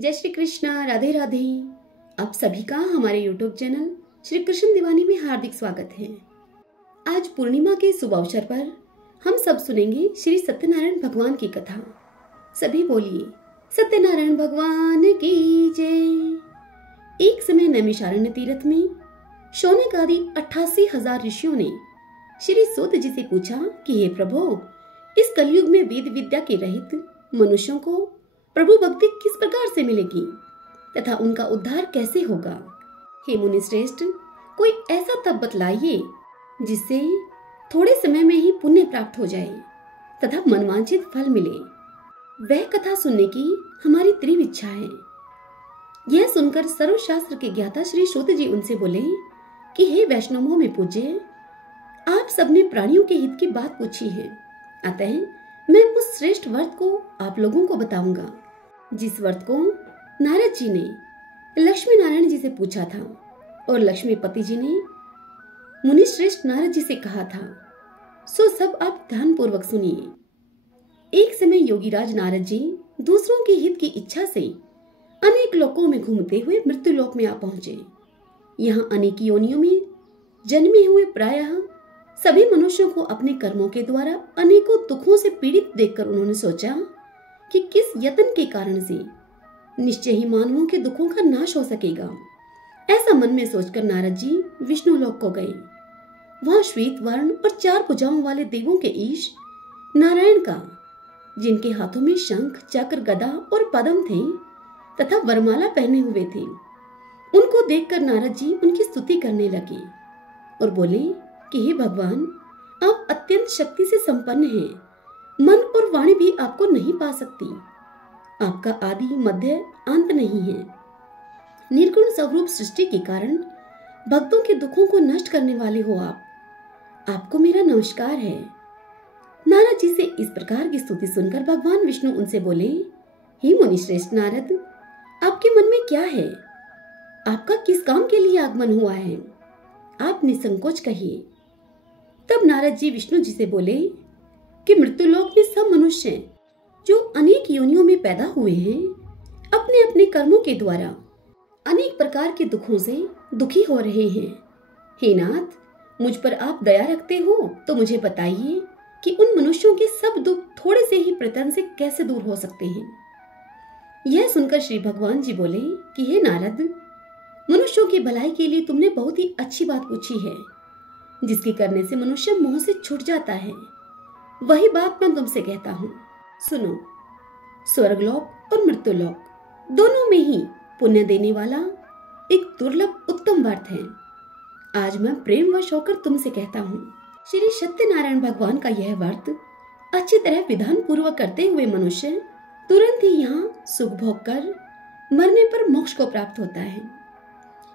जय श्री कृष्ण, राधे राधे। आप सभी का हमारे YouTube चैनल श्री कृष्ण दीवानी में हार्दिक स्वागत है। आज पूर्णिमा के शुभ अवसर पर हम सब सुनेंगे श्री सत्यनारायण भगवान की कथा। सभी बोलिए सत्यनारायण भगवान की जय। एक समय नैमिषारण्य तीर्थ में शौनक आदि 88,000 ऋषियों ने श्री सूत जी से पूछा कि हे प्रभु, इस कलयुग में वेद विद्या के रहित मनुष्यों को प्रभु भक्ति किस प्रकार से मिलेगी तथा उनका उद्धार कैसे होगा। हे मुनि श्रेष्ठ, कोई ऐसा तप बतलाइए जिससे थोड़े समय में ही पुण्य प्राप्त हो जाए तथा मनवांछित फल मिले। वह कथा सुनने की हमारी तीव्र इच्छा है। यह सुनकर सर्वशास्त्र के ज्ञाता श्री सूत जी उनसे बोले कि हे वैष्णवों में पूज्य, आप सबने प्राणियों के हित की बात पूछी है, अतः मैं उस श्रेष्ठ व्रत को आप लोगों को बताऊंगा जिस व्रत को नारद जी ने लक्ष्मी नारायण जी से पूछा था और लक्ष्मीपति जी ने मुनि श्रेष्ठ नारद जी से कहा था। सो सब आप ध्यान पूर्वक सुनिए। एक समय योगीराज नारद जी दूसरों के हित की इच्छा से अनेक लोकों में घूमते हुए मृत्यु लोक में आ पहुंचे। यहाँ अनेक योनियों में जन्मे हुए प्रायः सभी मनुष्यों को अपने कर्मों के द्वारा अनेकों दुखों से पीड़ित देखकर उन्होंने सोचा कि किस यत्न के कारण से निश्चय ही मानवों के दुखों का नाश हो सकेगा। ऐसा मन में सोचकर नारद जी विष्णु लोक को गए। वहां श्वेत वर्ण और 4 भुजाओं वाले देवों के ईश नारायण का, जिनके हाथों में शंख, चक्र, गदा और पद्म थे तथा वरमाला पहने हुए थे, उनको देखकर नारद जी उनकी स्तुति करने लगे और बोले कि हे भगवान, आप अत्यंत शक्ति से संपन्न हैं। मन और वाणी भी आपको नहीं पा सकती। आपका आदि मध्य अंत नहीं है। निर्गुण स्वरूप सृष्टि के कारण भक्तों के दुखों को नष्ट करने वाले हो आप। आपको मेरा नमस्कार है। नारद जी से इस प्रकार की स्तुति सुनकर भगवान विष्णु उनसे बोले, हे मुनि श्रेष्ठ नारद, आपके मन में क्या है? आपका किस काम के लिए आगमन हुआ है? आप निसंकोच कहिए। तब नारद जी विष्णु जी से बोले कि मृत्युलोक में सब मनुष्य जो अनेक योनियों में पैदा हुए हैं, अपने अपने कर्मों के द्वारा अनेक प्रकार के दुखों से दुखी हो रहे हैं। हे नाथ, मुझ पर आप दया रखते हो तो मुझे बताइए कि उन मनुष्यों के सब दुख थोड़े से ही प्रयत्न से कैसे दूर हो सकते हैं। यह सुनकर श्री भगवान जी बोले कि हे नारद, मनुष्यों की भलाई के लिए तुमने बहुत ही अच्छी बात पूछी है, जिसके करने से मनुष्य मोह से छूट जाता है। वही बात मैं तुमसे कहता हूँ, सुनो। स्वर्गलोक और मृत्युलोक दोनों में ही पुण्य देने वाला एक दुर्लभ उत्तम व्रत है। आज मैं प्रेमवश होकर तुमसे कहता हूँ, श्री सत्यनारायण भगवान का यह व्रत अच्छी तरह विधान पूर्वक करते हुए मनुष्य तुरंत ही यहाँ सुख भोग कर मरने पर मोक्ष को प्राप्त होता है।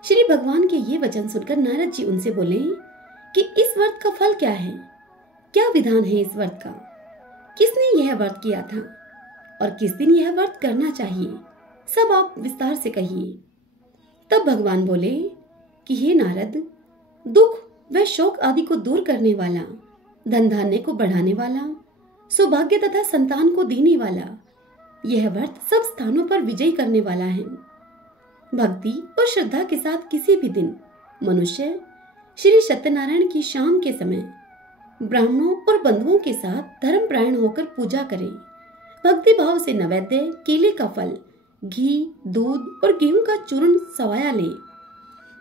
श्री भगवान के ये वचन सुनकर नारद जी उनसे बोले कि इस व्रत का फल क्या है, क्या विधान है इस व्रत का, किसने यह व्रत किया था और किस दिन यह व्रत करना चाहिए, सब आप विस्तार से कहिए। तब भगवान बोले कि हे नारद, दुख व शोक आदि को दूर करने वाला, धन धान्य को बढ़ाने वाला, सौभाग्य तथा संतान को देने वाला यह व्रत सब स्थानों पर विजय करने वाला है। भक्ति और श्रद्धा के साथ किसी भी दिन मनुष्य श्री सत्यनारायण की शाम के समय ब्राह्मणों और बंधुओं के साथ धर्मपरायण होकर पूजा करे। भक्ति भाव से नैवेद्य, केले का फल, घी, दूध और गेहूं का चूर्ण सवाया ले।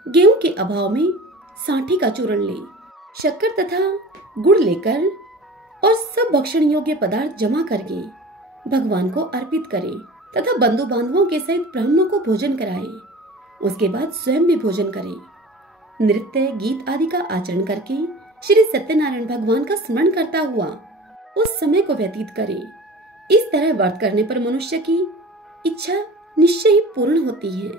गेहूं के अभाव में सांठी का चूर्ण ले। शक्कर तथा गुड़ लेकर और सब भक्षण योग्य पदार्थ जमा करके भगवान को अर्पित करे तथा बंधु बांधवों के सहित ब्राह्मणों को भोजन कराए। उसके बाद स्वयं भी भोजन करे। नृत्य, गीत आदि का आचरण करके श्री सत्यनारायण भगवान का स्मरण करता हुआ उस समय को व्यतीत करे। इस तरह व्रत करने पर मनुष्य की इच्छा निश्चय ही पूर्ण होती है।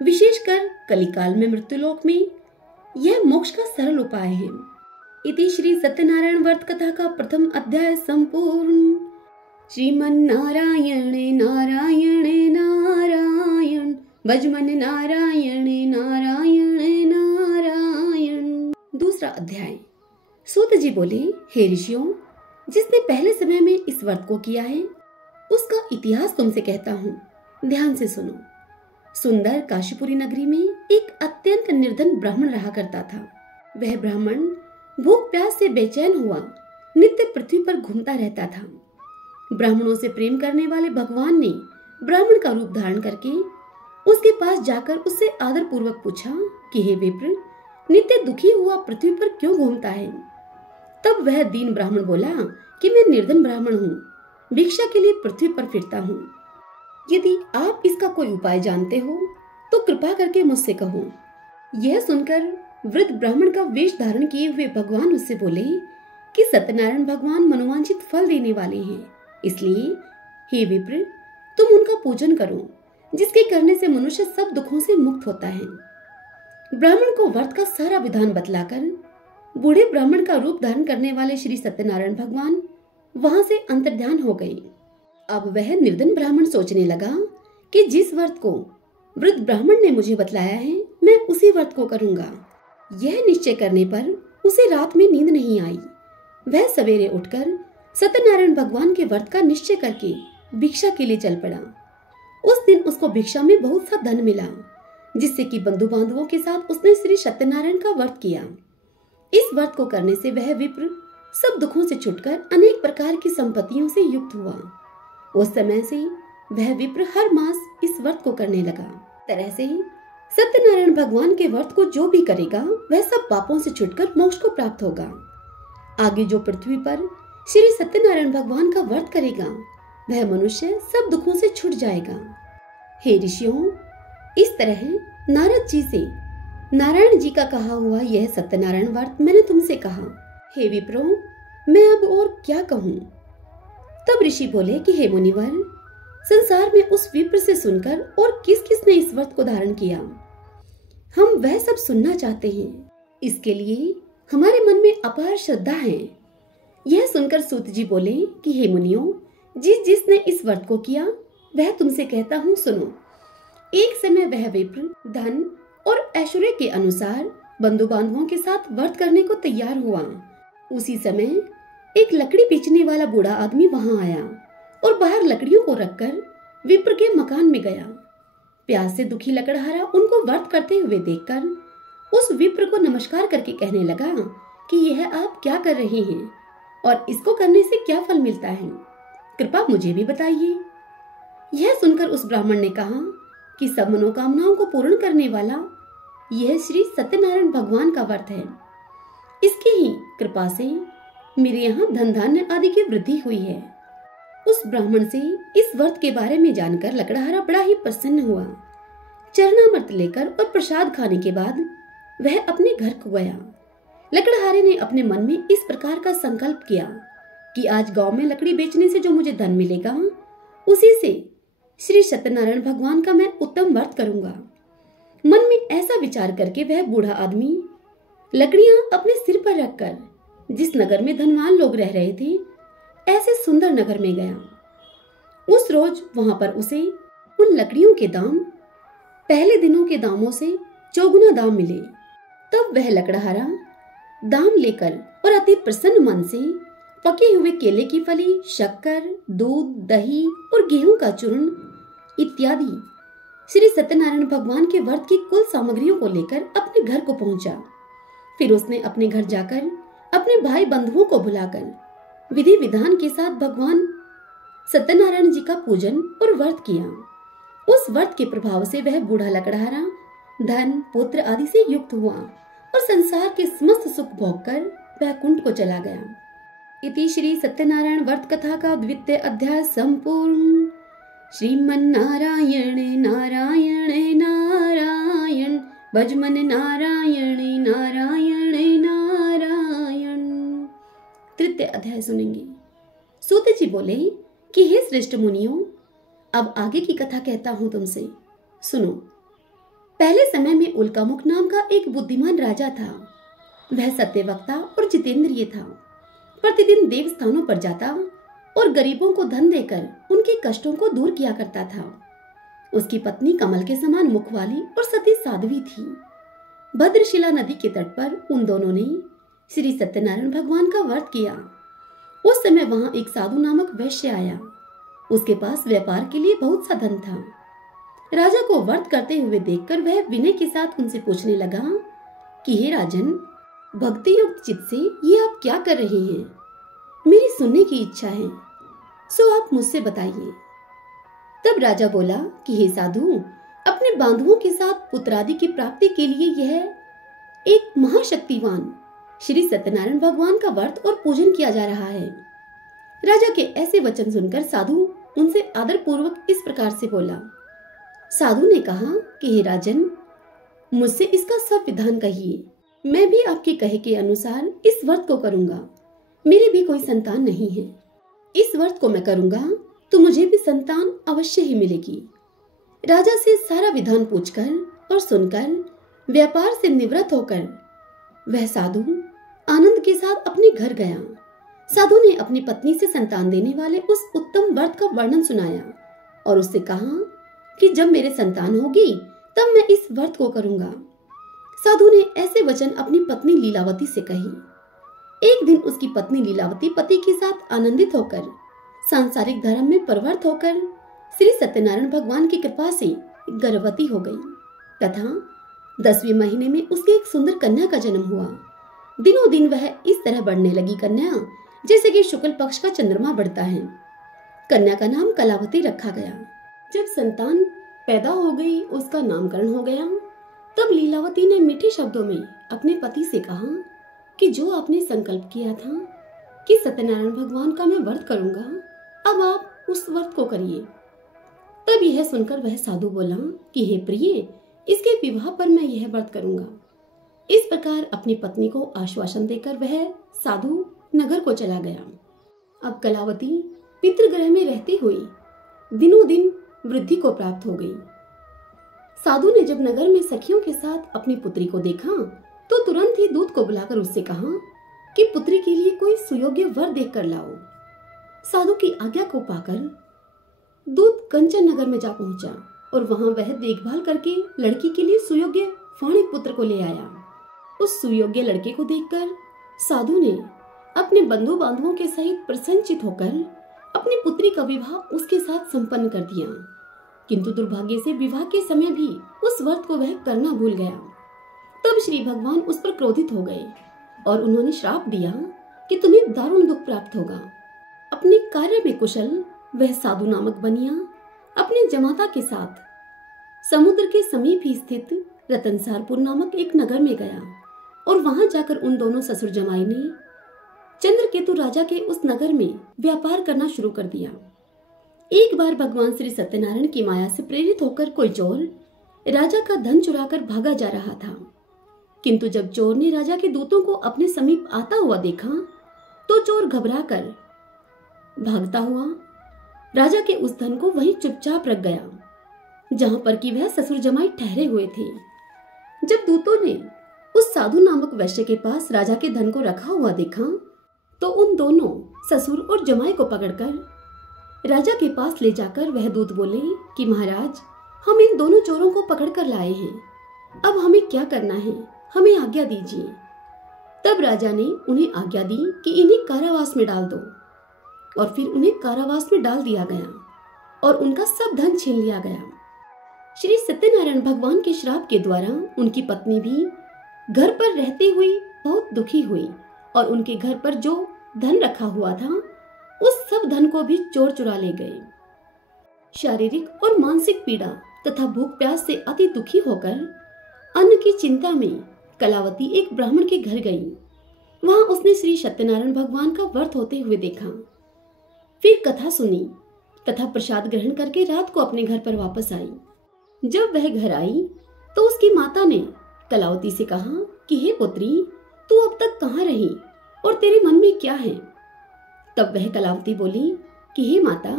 विशेषकर कलिकाल में मृत्युलोक में यह मोक्ष का सरल उपाय है। इति श्री सत्यनारायण व्रत कथा का प्रथम अध्याय संपूर्ण। श्रीमन्नारायण नारायण नारायण, भजमन नारायण नारायण नारायण। दूसरा अध्याय। सूत जी बोले, हे ऋषियों, जिसने पहले समय में इस व्रत को किया है उसका इतिहास तुमसे कहता हूँ। ध्यान से सुनो। सुंदर काशीपुरी नगरी में एक अत्यंत निर्धन ब्राह्मण रहा करता था। वह ब्राह्मण भूख प्यास से बेचैन हुआ नित्य पृथ्वी पर घूमता रहता था। ब्राह्मणों से प्रेम करने वाले भगवान ने ब्राह्मण का रूप धारण करके उसके पास जाकर उससे आदर पूर्वक पूछा कि हे विप्र, नित्य दुखी हुआ पृथ्वी पर क्यों घूमता है? तब वह दीन ब्राह्मण बोला कि मैं निर्धन ब्राह्मण हूँ, भिक्षा के लिए पृथ्वी पर फिरता हूँ। यदि आप इसका कोई उपाय जानते हो तो कृपा करके मुझसे कहो। यह सुनकर वृद्ध ब्राह्मण का वेश धारण किए हुए भगवान उससे बोले कि सत्यनारायण भगवान मनोवांछित फल देने वाले हैं, इसलिए हे विप्र, तुम उनका पूजन करो, जिसके करने से मनुष्य सब दुखों से मुक्त होता है। ब्राह्मण को व्रत का सारा विधान बतलाकर बूढ़े ब्राह्मण का रूप धारण करने वाले श्री सत्यनारायण भगवान वहां से अंतर्ध्यान हो गए। अब वह निर्धन ब्राह्मण सोचने लगा कि जिस व्रत को वृद्ध ब्राह्मण ने मुझे बतलाया है, मैं उसी व्रत को करूंगा। यह निश्चय करने पर उसे रात में नींद नहीं आई। वह सवेरे उठकर सत्यनारायण भगवान के व्रत का निश्चय करके भिक्षा के लिए चल पड़ा। उस दिन उसको भिक्षा में बहुत सा धन मिला, जिससे कि बंधु बांधवों के साथ उसने श्री सत्यनारायण का व्रत किया। इस व्रत को करने से वह विप्र सब दुखों से छुटकर अनेक प्रकार की संपत्तियों से युक्त हुआ। उस समय से वह विप्र हर मास इस व्रत को करने लगा। तरह से सत्यनारायण भगवान के व्रत को जो भी करेगा वह सब पापों से छुटकर मोक्ष को प्राप्त होगा। आगे जो पृथ्वी पर श्री सत्यनारायण भगवान का व्रत करेगा वह मनुष्य सब दुखों से छूट जाएगा। हे ऋषियों, इस तरह नारद जी से नारायण जी का कहा हुआ यह सत्यनारायण व्रत मैंने तुमसे कहा। हे विप्रो, मैं अब और क्या कहूँ? तब ऋषि बोले कि हे मुनिवर, संसार में उस विप्र से सुनकर और किस किस ने इस व्रत को धारण किया, हम वह सब सुनना चाहते हैं। इसके लिए हमारे मन में अपार श्रद्धा है। यह सुनकर सूत जी बोले कि हे मुनियों, जिसने इस व्रत को किया वह तुमसे कहता हूँ सुनो। एक समय वह विप्र धन और ऐश्वर्य के अनुसार बंधु बांधवों के साथ व्रत करने को तैयार हुआ। उसी समय एक लकड़ी बेचने वाला बूढ़ा आदमी वहां आया और बाहर लकड़ियों को रखकर विप्र के मकान में गया। प्यास से दुखी लकड़हारा उनको व्रत करते हुए देखकर उस विप्र को नमस्कार करके कहने लगा कि यह आप क्या कर रहे हैं और इसको करने से क्या फल मिलता है, कृपा मुझे भी बताइए। यह सुनकर उस ब्राह्मण ने कहा कि सब मनोकामनाओं को पूर्ण करने वाला यह श्री सत्यनारायण भगवान का व्रत है। इसकी ही कृपा से मेरे यहाँ धन धान्य आदि की वृद्धि हुई है। उस ब्राह्मण से इस व्रत के बारे में जानकर लकड़हारा बड़ा ही प्रसन्न हुआ। चरणामृत लेकर और प्रसाद खाने के बाद वह अपने घर को गया। लकड़हारे ने अपने मन में इस प्रकार का संकल्प किया कि आज गांव में लकड़ी बेचने से जो मुझे धन मिलेगा उसी से श्री सत्यनारायण भगवान का मैं उत्तम व्रत करूंगा। मन में ऐसा विचार करके वह बूढ़ा आदमी लकड़ियां अपने सिर पर रखकर जिस नगर में धनवान लोग रह रहे थे ऐसे सुंदर नगर में गया। उस रोज वहां पर उसे उन लकड़ियों के दाम पहले दिनों के दामों से चौगुना दाम मिले। तब वह लकड़हारा दाम लेकर और अति प्रसन्न मन से पके हुए केले की फली, शक्कर, दूध, दही और गेहूं का चूर्ण इत्यादि श्री सत्यनारायण भगवान के व्रत की कुल सामग्रियों को लेकर अपने घर को पहुंचा। फिर उसने अपने घर जाकर अपने भाई बंधुओं को बुलाकर विधि विधान के साथ भगवान सत्यनारायण जी का पूजन और व्रत किया। उस व्रत के प्रभाव से वह बूढ़ा लकड़हारा धन, पुत्र आदि से युक्त हुआ और संसार के समस्त सुख भोगकर वैकुंठ को चला गया। इति श्री सत्यनारायण व्रत कथा का द्वितीय अध्याय संपूर्ण। श्रीमन्नारायण नारायण नारायण भजमन नारायण नारायण नारायण। तृतीय अध्याय सुनेंगे। सूत जी बोले कि हे श्रेष्ठ मुनियों, अब आगे की कथा कहता हूं तुमसे, सुनो। पहले समय में उल्कामुख नाम का एक बुद्धिमान राजा था। वह सत्यवक्ता और जितेंद्रिय था। प्रतिदिन देव स्थानों पर जाता और गरीबों को धन देकर उनके कष्टों को दूर किया करता था। उसकी पत्नी कमल के समान मुख वाली और सती साध्वी थी। भद्रशिला नदी के तट पर उन दोनों ने श्री सत्यनारायण भगवान का व्रत किया। उस समय वहां एक साधु नामक वैश्य आया। उसके पास व्यापार के लिए बहुत सा धन था। राजा को व्रत करते हुए देखकर वह विनय के साथ उनसे पूछने लगा कि हे राजन, भक्ति युक्त चित्त से ये आप क्या कर रहे हैं? मेरी सुनने की इच्छा है, सो आप मुझसे बताइए। तब राजा बोला कि हे साधु, अपने बांधुओं के साथ पुत्रादि की प्राप्ति के लिए यह एक महाशक्तिवान श्री सत्यनारायण भगवान का व्रत और पूजन किया जा रहा है। राजा के ऐसे वचन सुनकर साधु उनसे आदर पूर्वक इस प्रकार से बोला। साधु ने कहा कि हे राजन, मुझसे इसका सब विधान कहिए, मैं भी आपके कहे के अनुसार इस व्रत को करूंगा। मेरी भी कोई संतान नहीं है, इस व्रत को मैं करूंगा तो मुझे भी संतान अवश्य ही मिलेगी। राजा से सारा विधान पूछकर और सुनकर व्यापार से निवृत्त होकर वह साधु आनंद के साथ अपने घर गया। साधु ने अपनी पत्नी से संतान देने वाले उस उत्तम व्रत का वर्णन सुनाया और उससे कहा कि जब मेरे संतान होगी तब मैं इस व्रत को करूंगा। साधु ने ऐसे वचन अपनी पत्नी लीलावती से कही। एक दिन उसकी पत्नी लीलावती पति के साथ आनंदित होकर सांसारिक धर्म में प्रवृत्त होकर श्री सत्यनारायण भगवान की कृपा से गर्भवती हो गई तथा 10वें महीने में उसके एक सुंदर कन्या का जन्म हुआ। दिनों दिन वह इस तरह बढ़ने लगी कन्या जैसे कि शुक्ल पक्ष का चंद्रमा बढ़ता है। कन्या का नाम कलावती रखा गया। जब संतान पैदा हो गई, उसका नामकरण हो गया, तब लीलावती ने मीठे शब्दों में अपने पति से कहा कि जो आपने संकल्प किया था कि सत्यनारायण भगवान का मैं व्रत करूंगा, अब आप उस व्रत को करिए। तब यह सुनकर वह साधु बोला कि हे प्रिय, इसके विवाह पर मैं यह व्रत करूंगा। इस प्रकार अपनी पत्नी को आश्वासन देकर वह साधु नगर को चला गया। अब कलावती पितृगृह में रहती हुई दिनों दिन वृद्धि को प्राप्त हो गई। साधु ने जब नगर में सखियों के साथ अपनी पुत्री को देखा तो तुरंत ही दूत को बुलाकर उससे कहा कि पुत्री के लिए कोई सुयोग्य वर देख कर लाओ। साधु की आज्ञा को पाकर दूत कंचन नगर में जा पहुंचा और वहां वह देखभाल करके लड़की के लिए सुयोग्य फाणिक पुत्र को ले आया। उस सुयोग्य लड़के को देखकर साधु ने अपने बंधु बांधवों के सहित प्रसन्नचित होकर अपनी पुत्री का विवाह उसके साथ संपन्न कर दिया। किंतु दुर्भाग्य से विवाह के समय भी उस व्रत को वह करना भूल गया। तब श्री भगवान उस पर क्रोधित हो गए और उन्होंने श्राप दिया कि तुम्हें दारुण दुख प्राप्त होगा। अपने कार्य में कुशल वह साधु नामक बनिया अपने जमाता के साथ समुद्र के समीप ही स्थित रतनसारपुर नामक एक नगर में गया और वहां जाकर उन दोनों ससुर जमाई ने चंद्रकेतु राजा के उस नगर में व्यापार करना शुरू कर दिया। एक बार भगवान श्री सत्यनारायण की माया से प्रेरित होकर कोई चोर राजा का धन चुराकर भागा जा रहा था, किंतु जब चोर ने राजा के दूतों को अपने समीप आता हुआ देखा तो चोर घबराकर भागता हुआ राजा के उस धन को वहीं चुपचाप रख गया जहां पर कि वह ससुर जमाई ठहरे हुए थे। जब दूतों ने उस साधु नामक वैश्य के पास राजा के धन को रखा हुआ देखा तो उन दोनों ससुर और जमाई को पकड़कर राजा के पास ले जाकर वह दूत बोले कि महाराज, हम इन दोनों चोरों को पकड़ कर लाए हैं, अब हमें क्या करना है, हमें आज्ञा दीजिए। तब राजा ने उन्हें आज्ञा दी कि इन्हें कारावास में डाल दो और फिर उन्हें कारावास में डाल दिया गया और उनका सब धन छीन लिया गया। श्री सत्यनारायण भगवान के श्राप के द्वारा उनकी पत्नी भी घर पर रहती हुई बहुत दुखी हुई और उनके घर पर जो धन रखा हुआ था उस सब धन को भी चोर चुरा ले गए। शारीरिक और मानसिक पीड़ा तथा भूख प्यास से अति दुखी होकर अन्न की चिंता में कलावती एक ब्राह्मण के घर गई। वहां उसने श्री सत्यनारायण भगवान का व्रत होते हुए देखा, फिर कथा सुनी तथा प्रसाद ग्रहण करके रात को अपने घर पर वापस आई। जब वह घर आई तो उसकी माता ने कलावती से कहा कि हे पुत्री, तू अब तक कहाँ रही और तेरे मन में क्या है? तब वह कलावती बोली कि हे माता,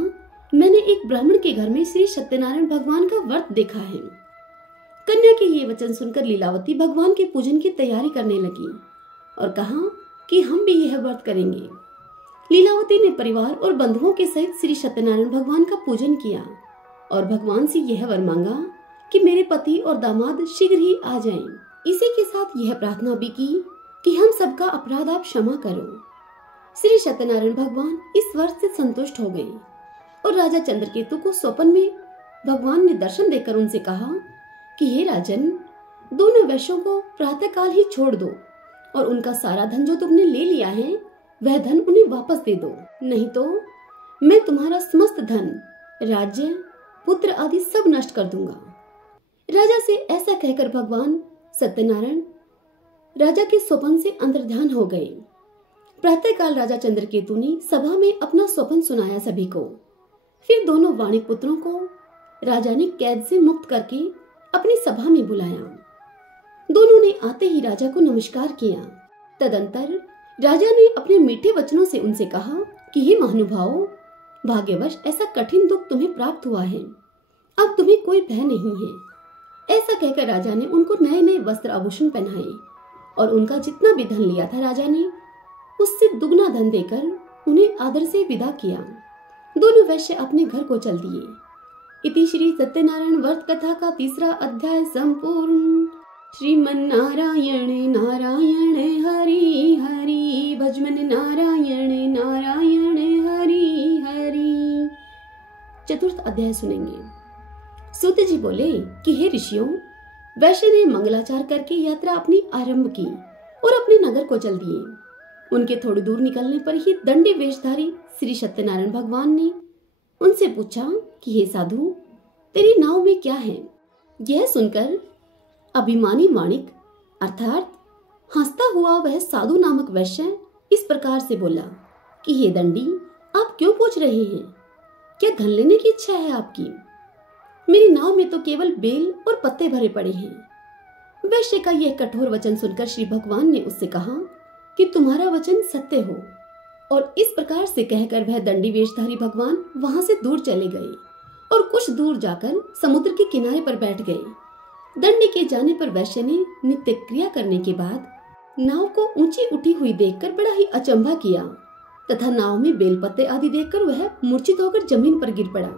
मैंने एक ब्राह्मण के घर में श्री सत्यनारायण भगवान का व्रत देखा है। कन्या के ये वचन सुनकर लीलावती भगवान के पूजन की तैयारी करने लगी और कहा कि हम भी यह व्रत करेंगे। लीलावती ने परिवार और बंधुओं के सहित श्री सत्यनारायण भगवान का पूजन किया और भगवान से यह वर मांगा कि मेरे पति और दामाद शीघ्र ही आ जाएं। इसी के साथ यह प्रार्थना भी की कि हम सबका अपराध आप क्षमा करो। श्री सत्यनारायण भगवान इस वर से संतुष्ट हो गए और राजा चंद्रकेतु को स्वप्न में भगवान ने दर्शन देकर उनसे कहा कि हे राजन, दोनों वैश्यों को प्रातःकाल ही छोड़ दो और उनका सारा धन जो तुमने ले लिया है वह धन उन्हें वापस दे दो, नहीं तो मैं तुम्हारा समस्त धन, राज्य, पुत्र आदि सब नष्ट कर दूंगा। राजा से ऐसा कहकर भगवान सत्यनारायण राजा के स्वप्न से अंतर्ध्यान हो गए। प्रातःकाल राजा चंद्रकेतु ने सभा में अपना स्वप्न सुनाया सभी को। फिर दोनों वाणिक पुत्रों को राजा ने कैद से मुक्त करके अपनी सभा में बुलाया। दोनों ने आते ही राजा को नमस्कार किया। तदंतर राजा ने अपने मीठे वचनों से उनसे कहा कि हे महानुभावों, भाग्यवश ऐसा कठिन दुख तुम्हें प्राप्त हुआ है, अब तुम्हें कोई भय नहीं है। ऐसा कहकर राजा ने उनको नए नए वस्त्र आभूषण पहनाए और उनका जितना भी धन लिया था राजा ने उससे दुगना धन देकर उन्हें आदर से विदा किया। दोनों वैश्य अपने घर को चल दिए। इति श्री सत्यनारायण व्रत कथा का 3रा अध्याय संपूर्ण। श्रीमन्नारायण नारायण हरि हरि, भजमन नारायण नारायण हरि हरि। 4th अध्याय सुनेंगे। सूत जी बोले कि हे ऋषियों, वैश्य ने मंगलाचार करके यात्रा अपनी आरंभ की और अपने नगर को चल दिए। उनके थोड़ी दूर निकलने पर ही दंडी वेशधारी श्री सत्यनारायण भगवान ने उनसे पूछा कि हे साधु, तेरी नाव में क्या है? यह सुनकर अभिमानी वाणिक अर्थात हंसता हुआ वह साधु नामक वैश्य इस प्रकार से बोला कि हे दंडी, आप क्यों पूछ रहे हैं? क्या धन लेने की इच्छा है आपकी? मेरी नाव में तो केवल बेल और पत्ते भरे पड़े हैं। वैश्य का यह कठोर वचन सुनकर श्री भगवान ने उससे कहा कि तुम्हारा वचन सत्य हो। और इस प्रकार से कहकर वह दंडी वेशधारी भगवान वहां से दूर चले गए और कुछ दूर जाकर समुद्र के किनारे पर बैठ गए। दंडी के जाने पर वैश्य ने नित्य क्रिया करने के बाद नाव को ऊंची उठी हुई देखकर बड़ा ही अचंभा किया तथा नाव में बेलपत्ते आदि देखकर वह मूर्छित होकर जमीन पर गिर पड़ा।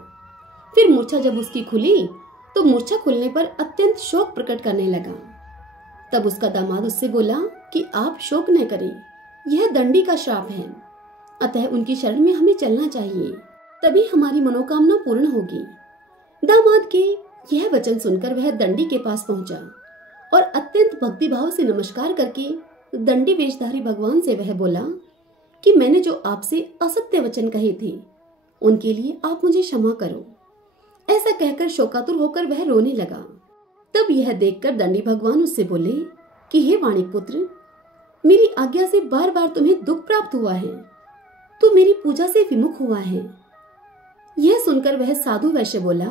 फिर मूर्छा जब उसकी खुली तो मूर्छा खुलने पर अत्यंत शोक प्रकट करने लगा। तब उसका दामाद उससे बोला कि आप शोक न करें, यह दंडी का श्राप है, अतः उनकी शरण में हमें चलना चाहिए, तभी हमारी मनोकामना पूर्ण होगी। दामाद के यह वचन सुनकर वह दंडी के पास पहुंचा और अत्यंत भक्तिभाव से नमस्कार करके दंडी वेशधारी भगवान से वह बोला कि मैंने जो आपसे असत्य वचन कहे थे उनके लिए आप मुझे क्षमा करो। ऐसा कहकर शोकातुर होकर वह रोने लगा। तब यह देखकर दंडी भगवान उससे बोले कि हे वाणिक पुत्र, मेरी आज्ञा से बार बार तुम्हें दुख प्राप्त हुआ है, तू मेरी पूजा से विमुख हुआ है। यह सुनकर वह साधु वैश्य बोला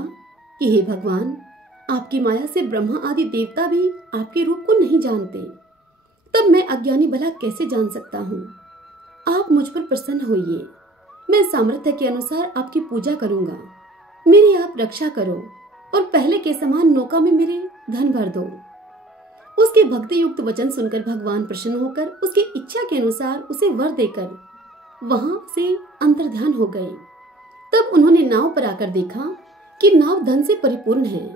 कि हे भगवान, आपकी माया से ब्रह्मा आदि देवता भी आपके रूप को नहीं जानते, तब मैं अज्ञानी भला कैसे जान सकता हूँ? आप मुझ पर प्रसन्न होइए, मैं सामर्थ्य के अनुसार आपकी पूजा करूंगा। मेरी आप रक्षा करो और पहले के समान नौका में मेरे धन भर दो। उसके भक्ति युक्त वचन सुनकर भगवान प्रसन्न होकर उसकी इच्छा के अनुसार उसे वर देकर वहां से अंतर्ध्यान हो गए। तब उन्होंने नाव पर आकर देखा कि नाव धन से परिपूर्ण है।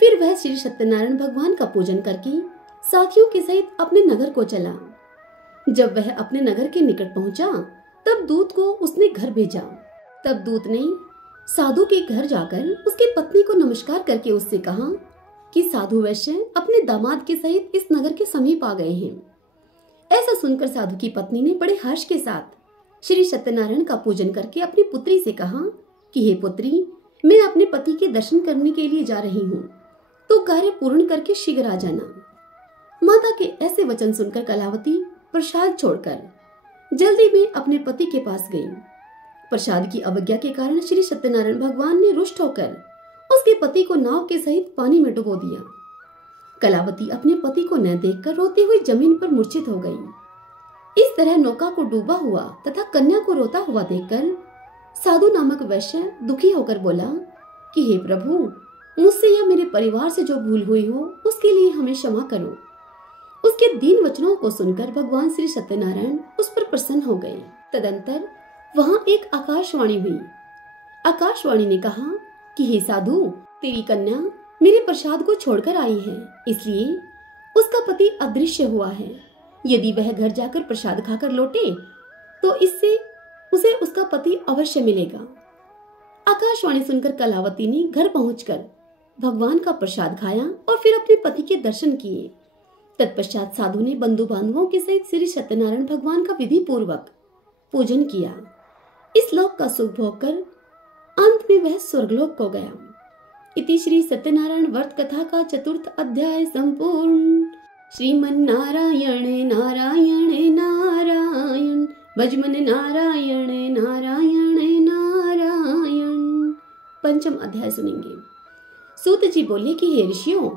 फिर वह श्री सत्यनारायण भगवान का पूजन करके साथियों के सहित अपने नगर को चला। जब वह अपने नगर के निकट पहुंचा तब दूत को उसने घर भेजा। तब दूत ने साधु के घर जाकर उसकी पत्नी को नमस्कार करके उससे कहा कि साधु वैश्य अपने दामाद के सहित इस नगर के समीप आ गए हैं। ऐसा सुनकर साधु की पत्नी ने बड़े हर्ष के साथ श्री सत्यनारायण का पूजन करके अपनी पुत्री से कहा कि हे पुत्री, मैं अपने पति के दर्शन करने के लिए जा रही हूँ, तो कार्य पूर्ण करके शीघ्र आ जाना। माता के ऐसे वचन सुनकर कलावती प्रसाद छोड़कर जल्दी में अपने पति के पास गई। प्रसाद की अवज्ञा के कारण श्री सत्यनारायण भगवान ने रुष्ट होकर उसके पति को नाव के सहित पानी में डुबो दिया। कलावती अपने पति को न देखकर रोती हुई जमीन पर मूर्छित हो गई। इस तरह नौका को डूबा हुआ तथा कन्या को रोता हुआ देखकर साधु नामक वैश्य दुखी होकर बोला कि हे प्रभु, मुझसे या मेरे परिवार से जो भूल हुई हो उसके लिए हमें क्षमा करो। उसके दीन वचनों को सुनकर भगवान श्री सत्यनारायण उस पर प्रसन्न हो गए। तदंतर वहां एक आकाशवाणी हुई। आकाशवाणी ने कहा कि हे साधु, तेरी कन्या मेरे प्रसाद को छोड़कर आई है, इसलिए उसका पति अदृश्य हुआ है। यदि वह घर जाकर प्रसाद खाकर लौटे तो इससे उसे उसका पति अवश्य मिलेगा। आकाशवाणी सुनकर कलावती ने घर पहुंचकर भगवान का प्रसाद खाया और फिर अपने पति के दर्शन किए। तत्पश्चात साधु ने बंधु बांधवों के सहित श्री सत्यनारायण भगवान का विधि पूर्वक पूजन किया। इस लोक का सुख भोग कर अंत में वह स्वर्गलोक को गया। इति श्री सत्यनारायण व्रत कथा का 4th अध्याय संपूर्ण। श्रीमन्नारायण नारायण नारायण भजमन नारायण नारायण नारायण। 5th अध्याय सुनेंगे। सूत जी बोले कि हे ऋषियों,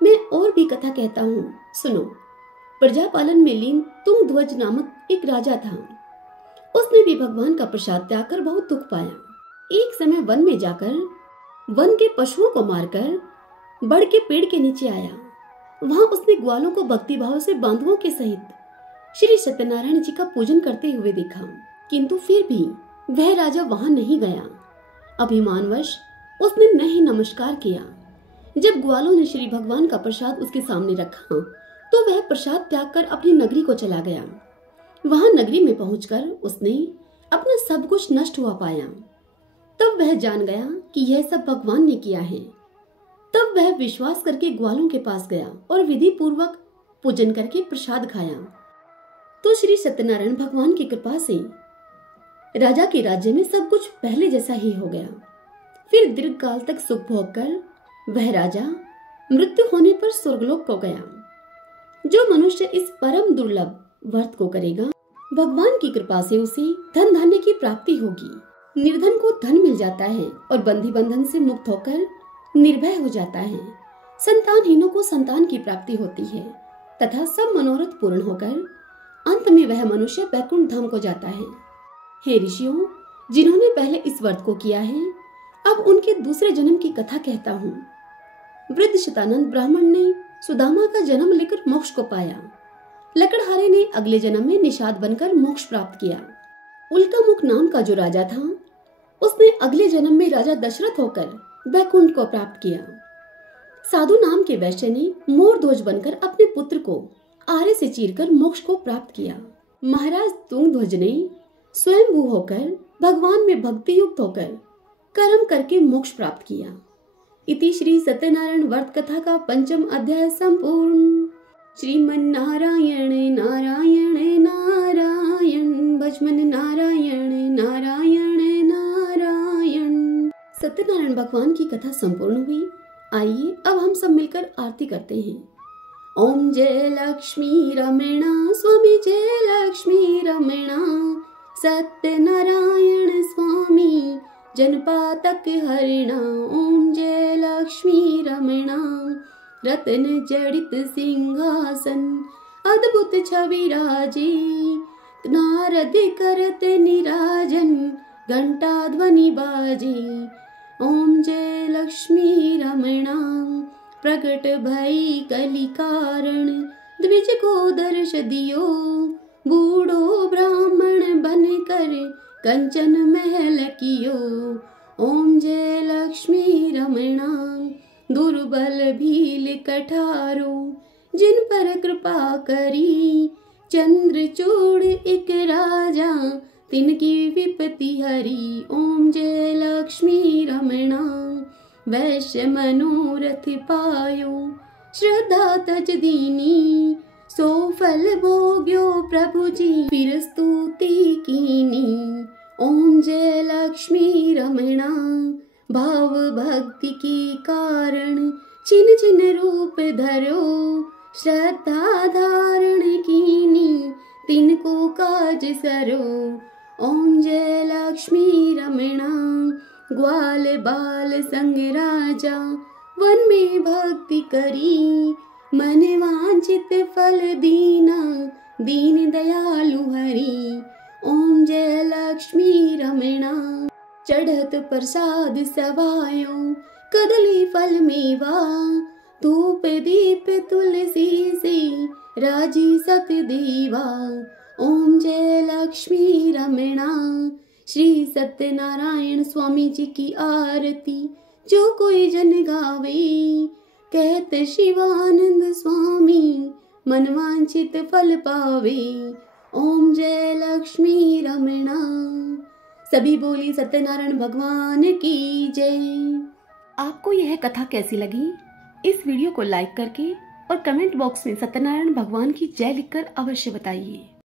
मैं और भी कथा कहता हूँ, सुनो। प्रजापालन में लीन तुंगध्वज नामक एक राजा था। उसने भी भगवान का प्रसाद त्याग कर बहुत दुख पाया। एक समय वन में जाकर वन के पशुओं को मारकर बड़ के पेड़ के नीचे आया। वहां उसने ग्वालों को भक्ति भाव से बांधवों के सहित श्री सत्यनारायण जी का पूजन करते हुए देखा, किंतु फिर भी वह राजा वहां नहीं गया। अभिमानवश उसने नहीं नमस्कार किया। जब ग्वालों ने श्री भगवान का प्रसाद उसके सामने रखा तो वह प्रसाद त्याग कर अपनी नगरी को चला गया। वहां नगरी में पहुंचकर उसने अपना सब कुछ नष्ट हुआ पाया। तब वह जान गया कि यह सब भगवान ने किया है। तब वह विश्वास करके ग्वालों के पास गया और विधि पूर्वक पूजन करके प्रसाद खाया। तो श्री सत्यनारायण भगवान की कृपा से राजा के राज्य में सब कुछ पहले जैसा ही हो गया। फिर दीर्घ काल तक सुख भोग कर वह राजा मृत्यु होने पर स्वर्गलोक को गया। जो मनुष्य इस परम दुर्लभ व्रत को करेगा, भगवान की कृपा से उसे धन धान्य की प्राप्ति होगी। निर्धन को धन मिल जाता है और बंधी बंधन से मुक्त होकर निर्भय हो जाता है। संतानहीनों को संतान की प्राप्ति होती है तथा सब मनोरथ पूर्ण होकर अंत में वह मनुष्य बैकुंठ धाम को जाता है। हे ऋषियों, जिन्होंने पहले इस व्रत को किया है, अब उनके दूसरे जन्म की कथा कहता हूँ। वृद्ध शतानंद ब्राह्मण ने सुदामा का जन्म लेकर मोक्ष को पाया। लकड़हारे ने अगले जन्म में निषाद बनकर मोक्ष प्राप्त किया। उल्कामुख नाम का जो राजा था, उसने अगले जन्म में राजा दशरथ होकर वैकुंठ को प्राप्त किया। साधु नाम के वैश्य ने मोरध्वज बनकर अपने पुत्र को आरे से चीरकर मोक्ष को प्राप्त किया। महाराज तुंगध्वज ने स्वयंभू होकर भगवान में भक्ति युक्त होकर कर्म करके मोक्ष प्राप्त किया। इति श्री सत्यनारायण व्रत कथा का 5th अध्याय संपूर्ण। श्रीमन्नारायण नारायण नारायण भजमन नारायण नारायण नारायण। सत्यनारायण भगवान की कथा संपूर्ण हुई। आइए अब हम सब मिलकर आरती करते हैं। ओम जय लक्ष्मी रमणा स्वामी, जय लक्ष्मी रमणा सत्यनारायण स्वामी, जनपातक हरिणा। ओम जय लक्ष्मी रमणा रत्न जड़ित सिंहासन, अद्भुत छवि राजी, नारद करत निराजन, घंटा ध्वनि बाजी। ओम जय लक्ष्मी रमणा प्रकट भई कलि कारण, द्विज को दर्श दियो, बूढ़ो ब्राह्मण बन कर कंचन महल कियो। ओम जय लक्ष्मी रमणा दुर्बल भील कठारो, जिन पर कृपा करी, चंद्रचूड़ एक राजा, तिनकी विपत्ति हरी। ओम जय लक्ष्मी रमणा वैश्य मनोरथ पायो, श्रद्धा तज दीनी, सो फल भोग्यो प्रभु जी, फिर स्तुति कीनी। ओम जय लक्ष्मी रमणा भाव भक्ति की कारण, छिन छिन रूप धरो, श्रद्धा धारण कीनी, तिनको काज सरो। ओम जय लक्ष्मी रमणा ग्वाल बाल संग राजा, वन में भक्ति करी, मन वांछित फल दीना, दीन दयालु हरि। ओम जय लक्ष्मी रमणा चढ़त प्रसाद सवायो, कदली फल मेवा, धूप दीप तुलसी से, राजी सत देवा। ओम जय लक्ष्मी रमणा श्री सत्यनारायण स्वामी जी की आरती, जो कोई जन गावे, कहते शिवानंद स्वामी, मनवांछित फल पावे। ओम जय लक्ष्मी रमणा सभी बोली सत्यनारायण भगवान की जय। आपको यह कथा कैसी लगी? इस वीडियो को लाइक करके और कमेंट बॉक्स में सत्यनारायण भगवान की जय लिखकर अवश्य बताइए।